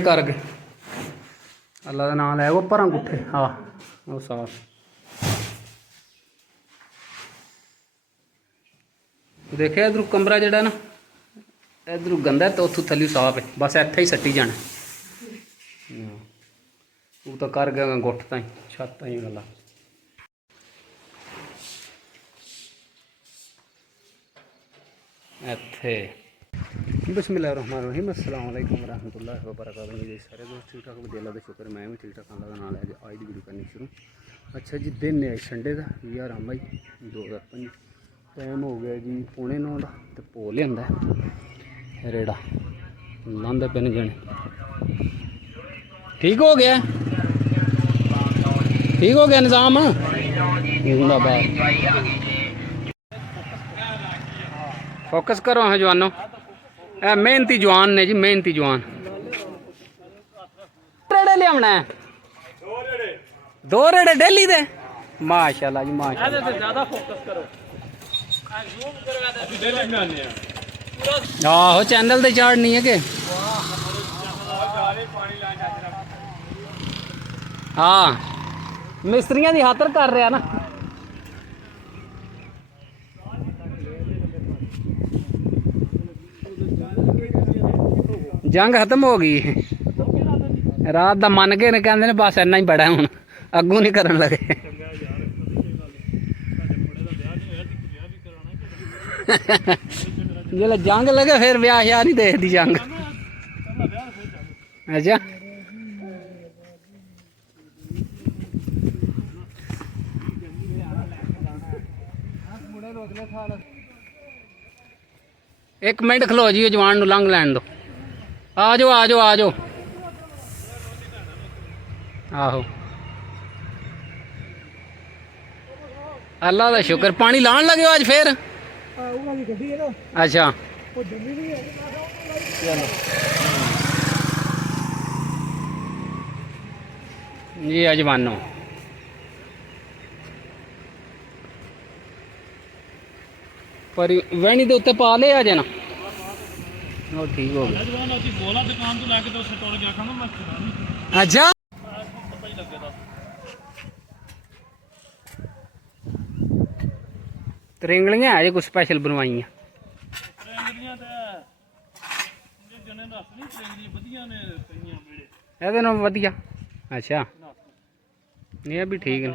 करके अल्लाह का नाम लै वो भरा गुट्ठे हाँ वो साफ देखिए इधर कमरा जड़ा ना इधर गंदा तो उतों थल्ली साफ है बस इत्थे ही सट्टी जाना वो तो कर गया गुट्ठ ताई छत ताई गल्ला इत्थे बिस्मिल्लाहिर्रहमानिर्रहीम अस्सलाम वालेकुम रहमतुल्लाहि व बरकातहू जी सारे दोस्त ठीक ठाक वधिया अल्लाह दा शुक्र मैं भी ठीक ठाक अल्लाह दा नाम है आज दी वीडियो करनी शुरू अच्छा जी दिन है संडे का 11 मई 2025 टाइम हो गया जी 8:45 का तो भो लिया रेड़ा लांदे पे जने ठीक हो गया निज़ाम जिंदाबाद फोकस करो हाँ जवानों मेहनती जवान ने जी मेहनती जवान रेड़े लिया दो रेड़े डेली दे माशाल्लाह जी माशाल्लाह ज्यादा फोकस करो आहो चैनल ते चाड़नी है के हाँ मिस्त्रियां दी खातर कर रहा ना जंग खत्म हो गई रात का मन के ने कहते बस इन्ना ही बड़ा हूँ अगू नहीं करन लगे जो जंग लगे फिर ब्याह श्याह नहीं देखती जंग अच्छा एक मिनट खलो जी जवान नूं लंघ लैन दो आ जाओ आ जाओ आ जाओ आहो अल्लाह का शुक्र पानी लान लगे आज फिर अच्छा जी अजमानो पर वहनी के उत्ते पा ले आ जाना ठीक हो गया अच्छा त्रिंगलियां है जी कुछ स्पैशल बनवाइया वधिया अच्छा ये भी ठीक है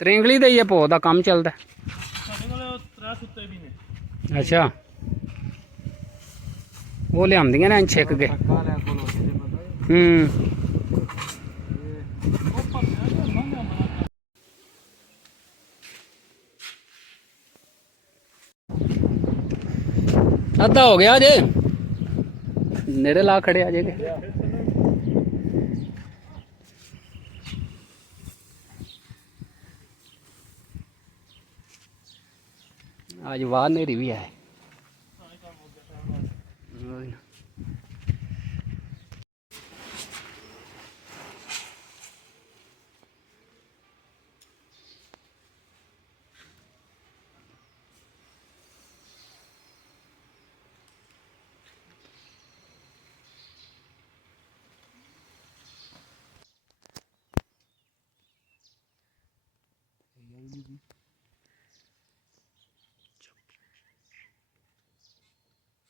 त्रिंगली का ही भो का काम चलता अच्छा वो लिया ना छिक के अद्धा हो गया अजे नेड़े ला खड़े अजे के आज वाह नेरी भी है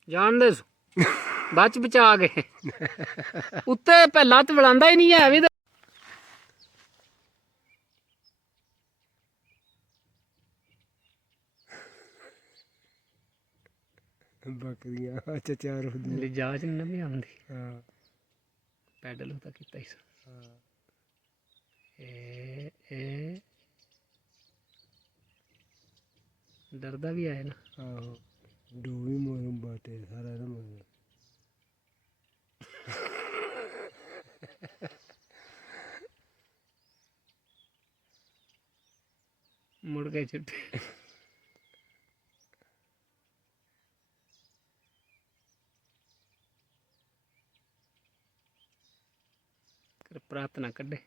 जान दे बच बचा के उत्ते लत्त बुलांदा ही नहीं है भी बकरियां अच्छा चार होंदी जाच नहीं आंदी हां पैडल होता किता ही हां ए डरदा भी है ना आहो डूबी मोरम बाटे सारा ना मगर मुड़ के छुट्टे प्रार्थना कड्डे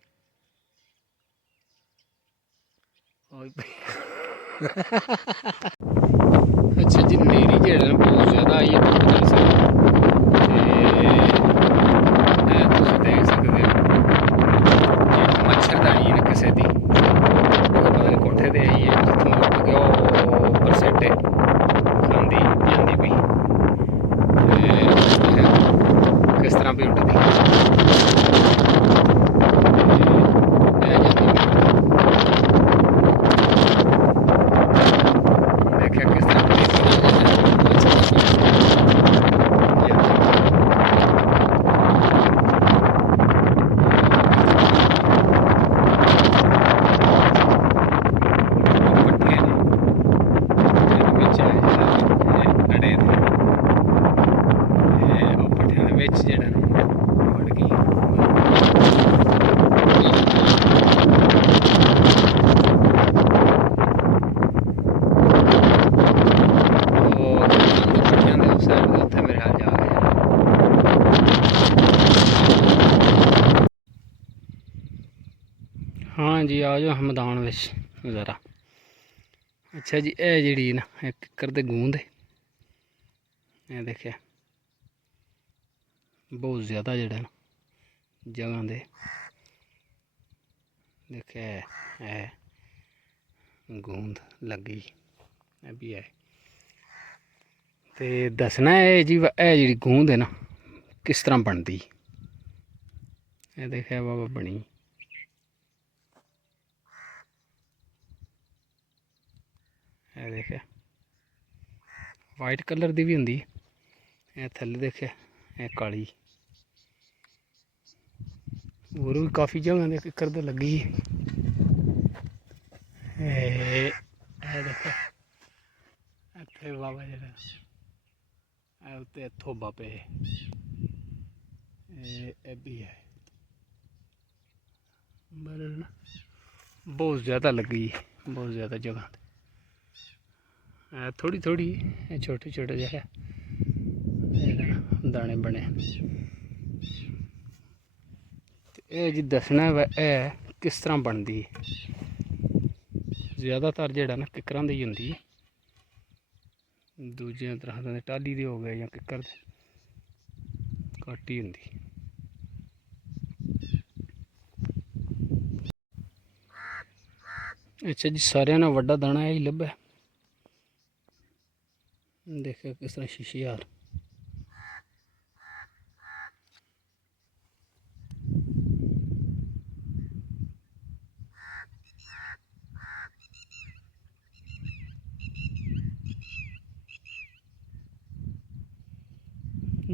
अच्छा जी नेरी जेड़ा बहुत ज़्यादा आई है हाँ जी आ जाओ मैदान में ज़रा। अच्छा जी ये जी ना एक किक्कर दे गूंद है, ये देखिए बहुत ज़्यादा जड़ा ना जगह दे देखिए है गूंद लगी भी है। तो दसना है जी है जी गूंद है ना किस तरह बनती, ये देखिए बाबा बनी, ये देखिए वाइट कलर की भी होंगी, ये थल्ले देखे ये काली, और भी काफ़ी जगह दे किक्कर ते लगी। देखो इत्थे बाबा जरा उत्ते थोबा पे भी है बरल बहुत ज़्यादा लगी, बहुत ज़्यादा जगह थोड़ी थोड़ी छोटे छोटे जगह दाने बने। ये जी दसना है किस तरह बनती है, ज़्यादातर जड़ा ना किक्करां दी होंदी है, दूजियां तरह दे टाली दे हो गए या किक्कर घट्ट ही होंदी। अच्छा जी सारे ना वड्डा दाना यही लभा, देखो किस तरह शीशी यार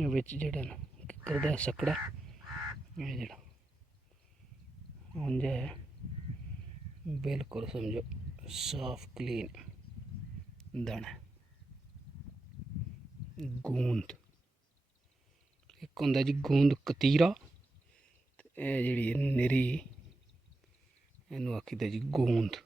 विच जड़ा ना किक्कर दा सकड़ा ये जड़ा उंज है बिल्कुल समझो साफ क्लीन दाना। गूंद एक होंदा जी गूंद कतीरा, ये जी निरी इनू आखी दा जी गूंद।